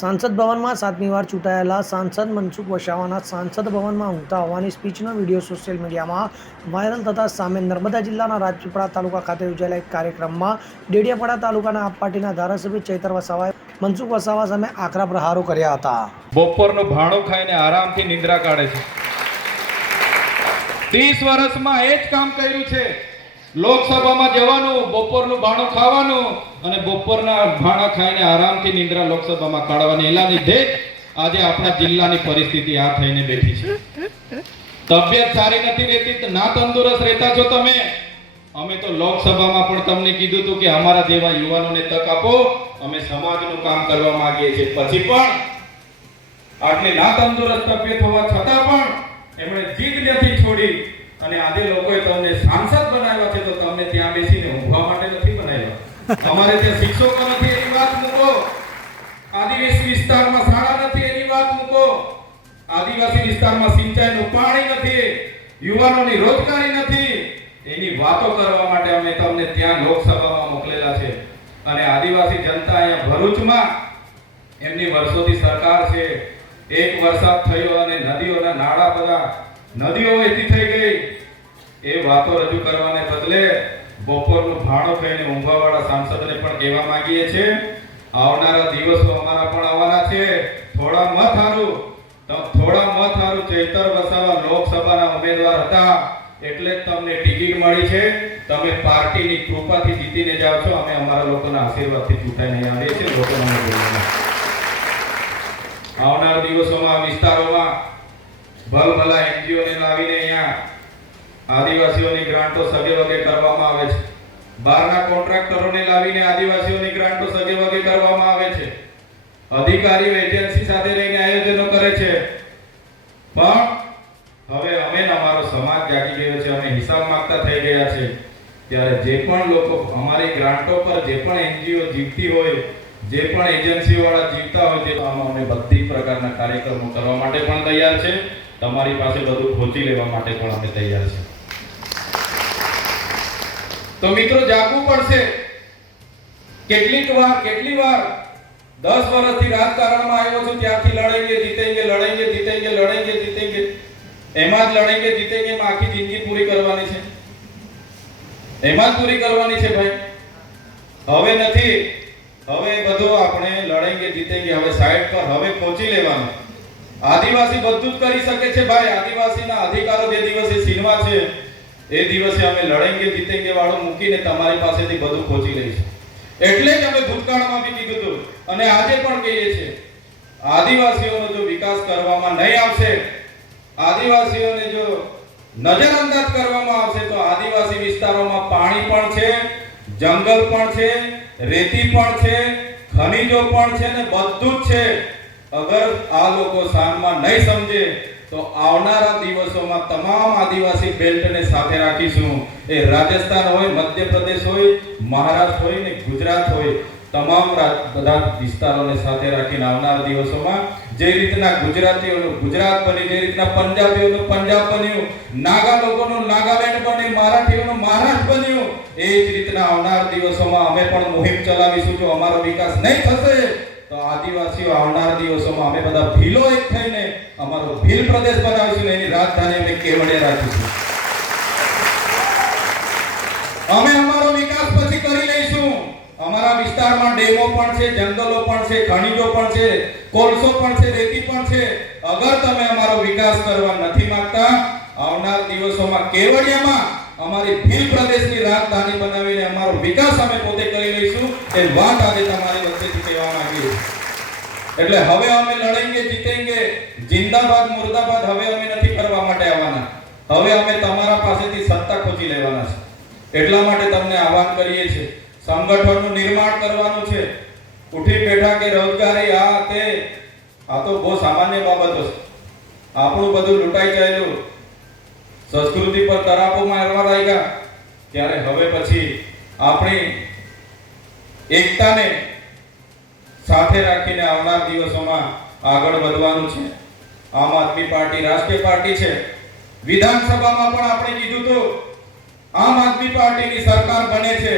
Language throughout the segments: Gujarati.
સાંસદ ભવનમાં સાતમી વાર ચૂંટાયેલા સાંસદ મનસુખ વસાવાના સાંસદ ભવનમાં ઊંઘતા હોવાની સ્પીચનો વીડિયો સોશિયલ મીડિયામાં વાયરલ થતા સામે નર્મદા જિલ્લાના રાજપીપળા તાલુકા ખાતે યોજાયેલા એક કાર્યક્રમમાં ડેડિયાપાડા તાલુકાના આપ પાર્ટીના ધારાસભ્ય ચૈતર વસાવાએ મનસુખ વસાવા સામે આકરા પ્રહારો કર્યા હતા. બપોરનું ભાણું ખાઈને આરામથી નિંદ્રા કાઢે છે. ત્રીસ વર્ષમાં એ જ કામ કર્યું છે. લોકસભામાં જવાનું, બપોરનું ભાણું ખાવાનું અને બપોરના ભાણા ખાઈને આરામથી નિંદ્રા લોકસભામાં કાઢવાની. એલાની લીધે આજે આપણા જિલ્લાની પરિસ્થિતિ આ થઈને બેઠી છે. તબિયત સારી નથી રહેતી ના તંદુરસ્ત રહેતા છો તમે. અમે તો લોકસભામાં પણ તમને કીધું હતું કે અમારા જેવા યુવાનોને તક આપો. અમે સમાજનું કામ કરવા માંગીએ છીએ. પછી પણ આટલી ના તંદુરસ્ત તબિયત હોવા છતાં પણ એમણે જીદ નથી છોડી. અને આજે લોકોએ તમને સાંસદ બનાવ્યા છે, તો તમને ત્યાં બેસીને ઊંઘવા માટે નથી બનાવ્યા. અમારે ત્યાં શિક્ષકો નથી, એની વાત મૂકો. આદિવાસી વિસ્તારમાં શાળા નથી, એની વાત મૂકો. આદિવાસી વિસ્તારમાં સિંચાઈનું પાણી નથી, યુવાનોની રોજગારી નથી. એની વાતો કરવા માટે અમે તમને ત્યાં લોકસભામાં મોકલેલા છે. અને આદિવાસી જનતા અહીંયા ભરૂચમાં એમની વર્ષોથી સરકાર છે. એક વરસાદ થયો અને નદીઓના નાળા બધા નદીઓ વહેતી થઈ ગઈ. એ વાતો રજૂ કરવાને બદલે બપોરનું ભાણો કહીને ઊંઘવાવાળા સાંસદને પણ કહેવા માંગીએ છીએ. આવનારા દિવસો અમારા પણ આવવાના છે. થોડા મત હારું. થોડા મત હારું ચૈતર વસાવા લોકસભાના ઉમેદવાર હતા. એટલે જ તમને ટિકિટ મળી છે. તમે પાર્ટીની કૃપાથી જીતીને જાઓ છો. અમે અમારા લોકોના આશીર્વાદથી ચૂંટાઈને આવીએ છીએ. લોકોને આવનારા દિવસોમાં વિસ્તારોમાં ભલભલા ભલા એનજીઓને લાવીને અહીંયા આદિવાસીઓની ગ્રાન્ટો સગે વગે કરવામાં આવે છે. બહારના કોન્ટ્રાક્ટરોને લાવીને આદિવાસીઓની ગ્રાન્ટો સગે વગે કરવામાં આવે છે. અધિકારીઓ એજન્સી સાથે રહીને આયોજનો કરે છે. પણ હવે અમે અમારો સમાજ જાગી ગયો છે, અમે હિસાબ માંગતા થઈ ગયા છે. ત્યારે જે પણ લોકો અમારી ગ્રાન્ટો પર જે પણ એનજીઓ જીતતી હોય, જે પણ એજન્સી વાળા જીવતા હોય, તે અમે બધી પ્રકારના કાર્યક્રમો કરવા માટે પણ તૈયાર છે. તમારી પાસે બધું ખોચી લેવા માટે પણ અમે તૈયાર છે. તો મિત્રો જાગવું પડશે. કેટલીક વાર, કેટલી વાર? દસ વર્ષથી રાજકારણમાં આવ્યો છું, ત્યારથી લડેંગે, જીતેંગે લડેંગે જીતેંગે લડેંગે, જીતેંગે. એમાં જ લડેંગે, જીતેંગે માં આખી જિંદગી પૂરી કરવાની છે. એમાં જ પૂરી કરવાની છે ભાઈ. હવે નથી. હવે બધું આપણે લડેંગે, જીતેંગે હવે સાઈડ પર હવે પહોંચી લેવાનું. આદિવાસી બધું જ કરી શકે છે ભાઈ. આદિવાસીના અધિકારો જે દિવસે છીનવા છે એ દિવસે અમે લડેંગે, જીતેંગે વાળું મૂકીને તમારી પાસેથી બધું પહોંચી લઈશું એટલે જ અમે ભૂતકાળમાં બી કીધું અને આજે પણ કહીએ છીએ, આદિવાસીઓનો જો વિકાસ કરવામાં નહીં આવશે, આદિવાસીઓને જો નજરઅંદાજ કરવામાં આવશે, તો આદિવાસી વિસ્તારોમાં પાણી પણ છે, જંગલ પણ છે, રેતી પણ છે, ખનિજો પણ છે ને બધું જ છે. અગર આ લોકો સાનમાં નહીં સમજે તો આવનારા દિવસોમાં તમામ આદિવાસી બેલ્ટને સાથે રાખીશું. એ રાજસ્થાન હોય, મધ્યપ્રદેશ હોય, મહારાષ્ટ્ર હોય ને ગુજરાત હોય, તમામ બધા વિસ્તારોને સાથે રાખીને આવનારા દિવસોમાં જે રીતના ગુજરાતીઓનું ગુજરાત બની જે રીતના પંજાબીઓનું પંજાબ બન્યું, નાગા લોકોનું નાગાલેન્ડ બન્યું, મરાઠીઓનું મહારાષ્ટ્ર બન્યું, એ જ રીતના આવનાર દિવસોમાં અમે પણ મુહિમ ચલાવીશું. જો અમારો વિકાસ નહીં થશે તો આદિવાસીઓ આવનાર દિવસોમાં અમે બધા ભીલો એક થઈને અમારો ભીલ પ્રદેશ બનાવીશું ને એની રાજધાની અમે કેવડે રાખીશું. અમે અમારો વિકાસ પછી કરી લઈશું. અમારા વિસ્તારમાં ડેમો પણ છે, જંગલો પણ છે, ખનિજો પણ છે, કોલસો પણ છે, રેતી પણ છે. અગર તમે અમારો વિકાસ કરવા નથી માંગતા, આવનાર દિવસોમાં કેવડિયામાં અમારી ભીલ પ્રદેશની રાજધાની બનાવીને અમારો વિકાસ અમે પોતે કરી લઈશું એ વાત આજે તમારી વચ્ચેથી કહેવા માંગીએ એટલે હવે અમે લડેંગે, જીતેંગે, જિંદાબાદ, મુર્દાબાદ હવે અમે નથી કરવા માટે આવવાના. હવે અમે તમારા પાસેથી સત્તા ખોચી લેવાના છે. એટલા માટે તમને આહવાન કરીએ છીએ. સંગઠનનું નિર્માણ કરવાનું છે. ઉઠી બેઠા કે રોજગારી, આ તે, આ તો બહુ સામાન્ય બાબતો છે. આપણું બધું લૂંટાઈ ગયેલું. સંસ્કૃતિ પર તરાપો મારવા લાગ્યા. ત્યારે હવે પછી આપણી એકતાને સાથે રાખીને આવનાર દિવસોમાં આગળ વધવાનું છે. આમ આદમી પાર્ટી રાષ્ટ્રીય પાર્ટી છે. વિધાનસભામાં પણ આપણે કીધું તો આમ આદમી પાર્ટીની સરકાર બને છે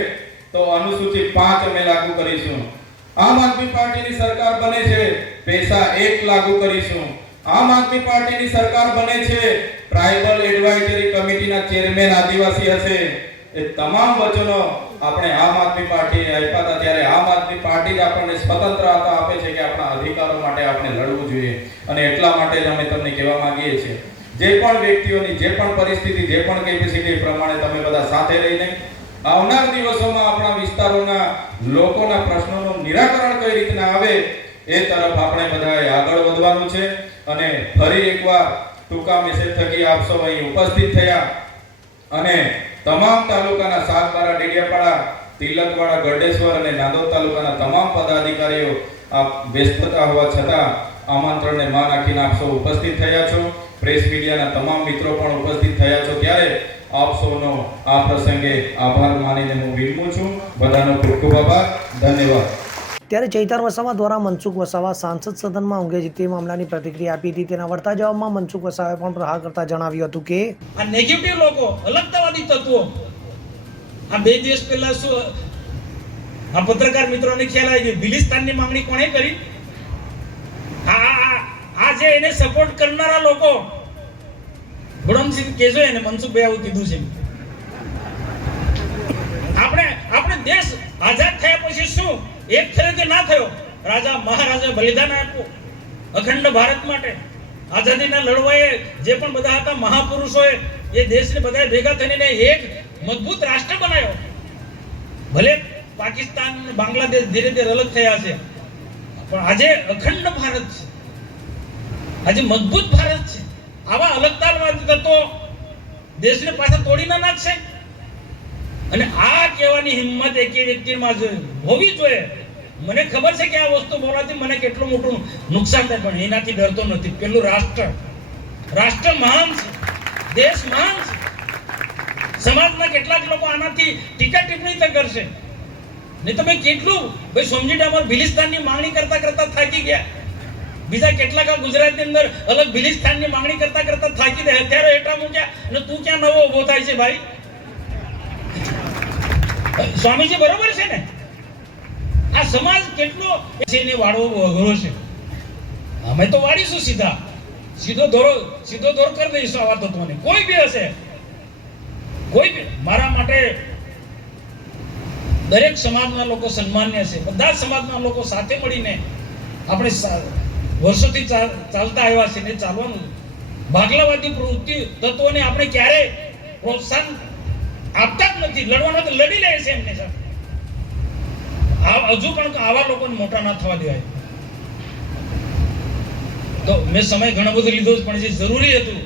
તો અનુસૂચિત પાંચ અમે લાગુ કરીશું. આમ આદમી પાર્ટીની સરકાર બને છે, પૈસા એક લાગુ કરીશું. આમ આદમી પાર્ટીની સરકાર બને છે. ટ્રાઇબલ એડવાઇઝરી કમિટીના ચેરમેન આદિવાસી હશે. એ તમામ વચનો આપણે આમ આદમી પાર્ટીએ આપ્યા હતા. ત્યારે આમ આદમી પાર્ટી જ આપણને સ્વતંત્રતા આપે છે કે આપણા અધિકારો માટે આપણે લડવું જોઈએ. અને એટલા માટે જ અમે તમને કહેવા માંગીએ છીએ. જે પણ વ્યક્તિઓની, જે પણ પરિસ્થિતિ, જે પણ કેપેસિટી પ્રમાણે તમે બધા સાથે રહીને આવનાર દિવસોમાં આપણા વિસ્તારોના લોકોના પ્રશ્નોનું નિરાકરણ કઈ રીતના આવે એ તરફ આપણે બધાએ આગળ વધવાનું છે. અને ફરી એકવાર ટૂંકા મેસેજ થકી આપ સૌ અહીં ઉપસ્થિત થયા. અને તમામ તાલુકાના સાતબારા ડેડિયાપાડા, તિલકવાડા, ગરડેશ્વર અને નાંદોદ તાલુકાના તમામ પદાધિકારીઓ આ વ્યસ્તતા હોવા છતાં આમંત્રણને માન રાખીને આપ સૌ ઉપસ્થિત થયા છો. પ્રેસ મીડિયાના તમામ મિત્રો પણ ઉપસ્થિત થયા છો. ત્યારે આપ સૌનો આ પ્રસંગે આભાર માનીને હું વિનમું છું. બધાનો ખૂબ ખૂબ આભાર. ધન્યવાદ. ત્યારે ચૈતર વસાવા દ્વારા મનસુખ વસાવા સાંસદ સદનમાં ઊંઘે તે મામલાની પ્રતિક્રિયા આપી હતી તેના વળતા જવાબમાં મનસુખ વસાવાએ પણ પ્રહાર કરતા જણાવ્યું હતું કે આ નેગેટિવ લોકો અલગતાવાદી તત્વો. આ બે દિવસ પહેલા શું, આ પત્રકાર મિત્રોને ખ્યાલ આવી ગયો, બિલિસ્તાનની માંગણી કોણે કરી? આ- આ જે એને સપોર્ટ કરનારા લોકો ગુણમસિંહ કેજો એને મનસુખભાઈ આવું કીધું છે. આપણે આપણે દેશ આઝાદ થયા પછી શું એક તરીકે ના થયો. રાજા મહારાજા બલિદાન આપ્યું. અખંડ ભારત માટે આઝાદીના લડવાએ જે પણ બધા હતા મહાપુરુષોએ એ દેશને બધા ભેગા થઈને એક મજબૂત રાષ્ટ્ર બનાવ્યો. ભલે પાકિસ્તાન બાંગ્લાદેશ ધીરે ધીરે અલગ થયા છે, પણ આજે અખંડ ભારત છે. આજે મજબૂત ભારત છે. આવા અલગતાવાદી તત્વો દેશને પાછા તોડી ના નાખશે. અને આ કહેવાની હિંમત એક વ્યક્તિમાં હોવી જોઈએ. મને ખબર છે કે આ વસ્તુ બોલાતી મને કેટલું મોટું નુકસાન થાય, પણ એનાથી ડરતો નથી. પેલું રાષ્ટ્ર. રાષ્ટ્ર મહાન છે. દેશ મહાન છે. સમાજના કેટલાક લોકો આનાથી ટીકા ટિપ્પણી તો કરશે. ને તમે કેટલું, ભાઈ સમજી ડામર ભિલિસ્તાનની માંગણી કરતા કરતા થાકી ગયા. બીજા કેટલાક આ ગુજરાતની અંદર અલગ ભિલિસ્તાનની માંગણી કરતા કરતા થાકી દે અત્યારે હેઠા મૂક્યા. અને તું ક્યાં નવો ઊભો થાય છે, ભાઈ? સ્વામીજી બરોબર છે ને? આ સમાજ કેટલો છે એને વાળવો અઘરો છે? અમે તો વાળીશું સીધા. સીધો દોરો સીધો દોર કરી દઈશું આવા તત્વોને. કોઈ બી હશે. કોઈ બી, મારા માટે દરેક સમાજના લોકો સન્માન્ય છે. બધા સમાજના લોકો સાથે મળીને આપણે વર્ષોથી ચાલતા આવ્યા છે ને ચાલવાનું. ભાગલાવાદી પ્રવૃત્તિ તત્વોને આપણે ક્યારે પ્રોત્સાહન આપતા જ નથી. લડવાનો તો લડી લે છે એમને સાથે હજુ પણ આવા લોકોને મોટા ના થવા દેવાય. તો મેં સમય ઘણો બધો લીધો પણ જે જરૂરી હતું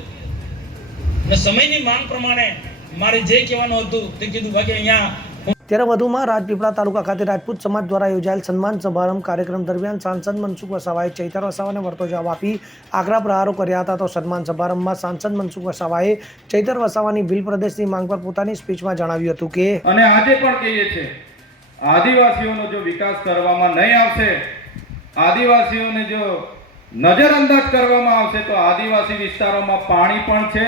ને સમયની માંગ પ્રમાણે મારે જે કહેવાનું હતું તે કીધું બાકી અહીંયા ત્યારે વધુમાં રાજપીપળા તાલુકા ખાતે રાજપૂત સમાજ દ્વારા યોજાયેલ સન્માન સમારંભ કાર્યક્રમ દરમિયાન સાંસદ મનસુખ વસાવાએ ચૈતર વસાવાને વળતો જવાબ આપી આકરા પ્રહારો કર્યા હતા. તો સન્માન સમારંભમાં સાંસદ મનસુખ વસાવાએ ચૈતર વસાવાની ભીલ પ્રદેશની માંગ પર પોતાની સ્પીચમાં જણાવ્યું હતું કે અને આજે પણ કહીએ છીએ આદિવાસીઓનો જો વિકાસ કરવામાં નહીં આવશે, આદિવાસીઓને જો નજરઅંદાજ કરવામાં આવશે, તો આદિવાસી વિસ્તારોમાં પાણી પણ છે,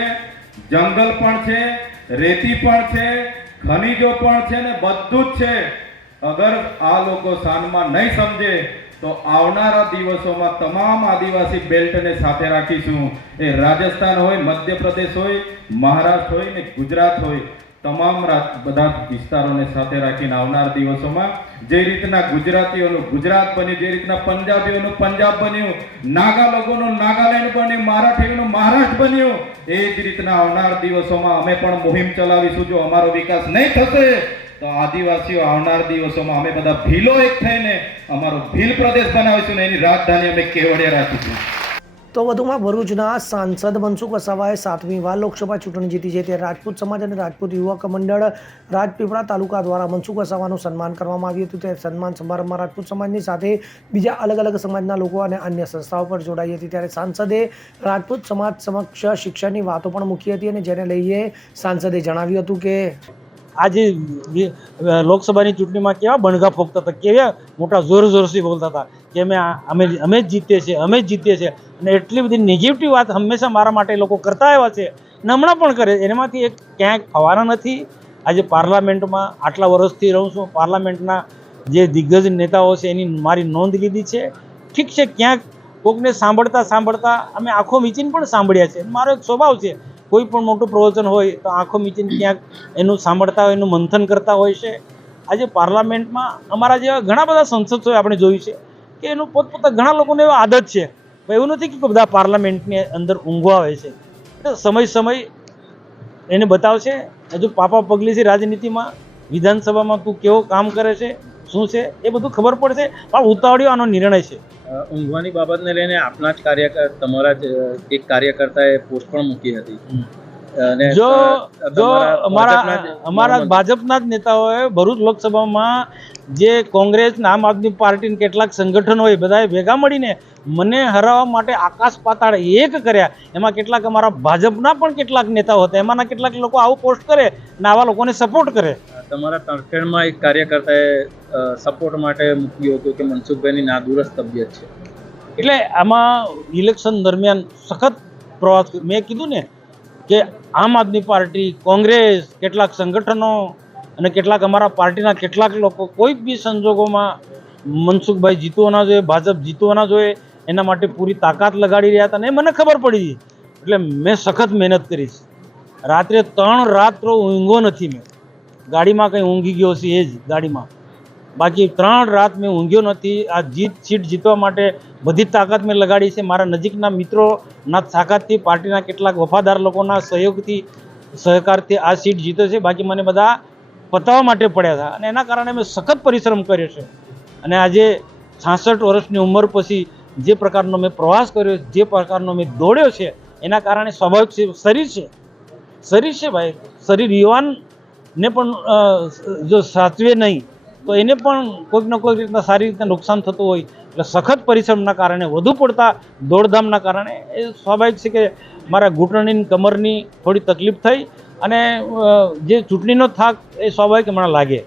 જંગલ પણ છે, રેતી પણ છે, ખનિજો પણ છે ને બધું જ છે. અગર આ લોકો સાનમાં નહીં સમજે, તો આવનારા દિવસોમાં તમામ આદિવાસી બેલ્ટને સાથે રાખીશું. એ રાજસ્થાન હોય, મધ્યપ્રદેશ હોય, મહારાષ્ટ્ર હોય ને ગુજરાત હોય તમામ બધા વિસ્તારોને સાથે રાખીને આવનાર દિવસોમાં જે રીતના ગુજરાતીઓનું, ગુજરાત બન્યું, જે રીતના પંજાબીઓનું, પંજાબ બન્યું નાગા લોકોનું નાગાલેન્ડ બન્યું, મરાઠીઓનું, મહારાષ્ટ્ર બન્યું, એ જ રીતના આવનાર દિવસોમાં અમે પણ મુહિમ ચલાવીશું. જો અમારો વિકાસ નહીં થશે, તો આદિવાસીઓ આવનાર દિવસોમાં અમે બધા ભીલો એક થઈને અમારો ભીલ પ્રદેશ બનાવીશું ને એની રાજધાની અમે કેવડિયા રાખીશું. તો વધુમાં ભરૂચના સાંસદ મનસુખ વસાવાએ સાતમી વાર લોકસભા ચૂંટણી જીતી છે. ત્યારે રાજપૂત સમાજ અને રાજપૂત યુવક મંડળ રાજપીપળા તાલુકા દ્વારા મનસુખ વસાવાનું સન્માન કરવામાં આવ્યું હતું. ત્યારે સન્માન સમારંભમાં રાજપૂત સમાજની સાથે બીજા અલગ અલગ સમાજના લોકો અને અન્ય સંસ્થાઓ પર જોડાઈ હતી. ત્યારે સાંસદે રાજપૂત સમાજ સમક્ષ શિક્ષણની વાતો પણ મૂકી હતી અને જેને લઈએ સાંસદે જણાવ્યું હતું કે આજે લોકસભાની ચૂંટણીમાં કેવા બણગા ફોકતા હતા, કેવા મોટા જોર જોરથી બોલતા હતા કે અમે અમે અમે જ જીતીએ છીએ અમે જ જીતીએ છીએ અને એટલી બધી નેગેટિવ વાત હંમેશા મારા માટે લોકો કરતા આવ્યા છે. અને હમણાં પણ કરે એનામાંથી એક ક્યાંક ફવાના નથી. આજે પાર્લામેન્ટમાં આટલા વર્ષથી રહું છું. પાર્લામેન્ટના જે દિગ્ગજ નેતાઓ છે, એની મારી નોંધ લીધી છે. ઠીક છે, ક્યાંક કોકને સાંભળતા સાંભળતા અમે આંખો મીચીને પણ સાંભળ્યા છે. મારો એક સ્વભાવ છે. કોઈ પણ મોટું પ્રવચન હોય તો આંખો મીચીને ક્યાંક એનું સાંભળતા હોય, એનું મંથન કરતા હોય છે. આજે પાર્લામેન્ટમાં અમારા જેવા ઘણા બધા સંસદોએ આપણે જોયું છે કે એનું પોતપોતા ઘણા લોકોને એવા આદત છે. એવું નથી કે બધા પાર્લામેન્ટની અંદર ઊંઘવા આવે છે. એટલે સમય સમય એને બતાવશે, હજુ પાપા પગલી છે રાજનીતિમાં, વિધાનસભામાં તું કેવો કામ કરે છે, શું છે? એ બધું ખબર પડશે. પણ ઉતાવળ્યો આનો નિર્ણય છે. ઊંઘવાની બાબતને લઈને આપના જ કાર્યકર તમારા જ એક કાર્યકર્તાએ પોસ્ટ પણ મૂકી હતી. જો જો અમારા અમારા ભાજપના જ નેતાઓએ ભરૂચ લોકસભામાં જે કોંગ્રેસ ને આમ આદમી પાર્ટી કેટલાક સંગઠનોએ બધાએ ભેગા મળીને મને હરાવવા માટે આકાશ પાતાળ એક કર્યા. એમાં કેટલાક અમારા ભાજપના પણ કેટલાક નેતાઓ હતા. એમાંના કેટલાક લોકો આવું પોસ્ટ કરે ને આવા લોકોને સપોર્ટ કરે. તમારા તરફેણમાં એક કાર્યકર્તાએ સપોર્ટ માટે મૂક્યું હતું કે મનસુખભાઈની નાદુરસ્ત તબિયત છે. એટલે આમાં ઇલેક્શન દરમિયાન સખત પ્રવાસ મેં કીધું ને કે આમ આદમી પાર્ટી, કોંગ્રેસ, કેટલાક સંગઠનો અને કેટલાક અમારા પાર્ટીના કેટલાક લોકો કોઈ બી સંજોગોમાં મનસુખભાઈ જીતવાના જોઈએ, ભાજપ જીતવાના જોઈએ, એના માટે પૂરી તાકાત લગાડી રહ્યા હતા ને એ મને ખબર પડી એટલે મેં સખત મહેનત કરીશ રાત્રે ત્રણ રાત્રો ઊંઘો નથી મેં. ગાડીમાં કંઈ ઊંઘી ગયો છે એ જ ગાડીમાં. બાકી ત્રણ રાત મેં ઊંઘ્યો નથી. આ જીત સીટ જીતવા માટે બધી તાકાત મેં લગાડી છે. મારા નજીકના મિત્રોના તાકાતથી પાર્ટીના કેટલાક વફાદાર લોકોના સહયોગથી, સહકારથી આ સીટ જીતો છે. બાકી મને બધા પતાવવા માટે પડ્યા હતા અને એના કારણે મેં સખત પરિશ્રમ કર્યો છે. અને આજે છાસઠ વર્ષની ઉંમર પછી જે પ્રકારનો મેં પ્રવાસ કર્યો, જે પ્રકારનો મેં દોડ્યો છે, એના કારણે સ્વાભાવિક છે, શરીર છે. શરીર છે ભાઈ. શરીર યુવાનને પણ જો સાચવે નહીં તો એને પણ કોઈક ને કોઈક રીતના સારી રીતે નુકસાન થતું હોય. એટલે સખત પરિશ્રમના કારણે વધુ પડતા દોડધામના કારણે એ સ્વાભાવિક છે કે મારા ઘૂંટણની કમરની થોડી તકલીફ થઈ અને જે ચૂંટણીનો થાક એ સ્વાભાવિક હમણાં લાગે.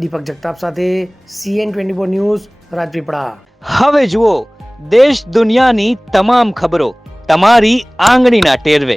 દીપક જગતાપ સાથે CN twenty four news Rajpipla. હવે જુઓ દેશ દુનિયાની તમામ ખબરો તમારી આંગળીના ટેરવે.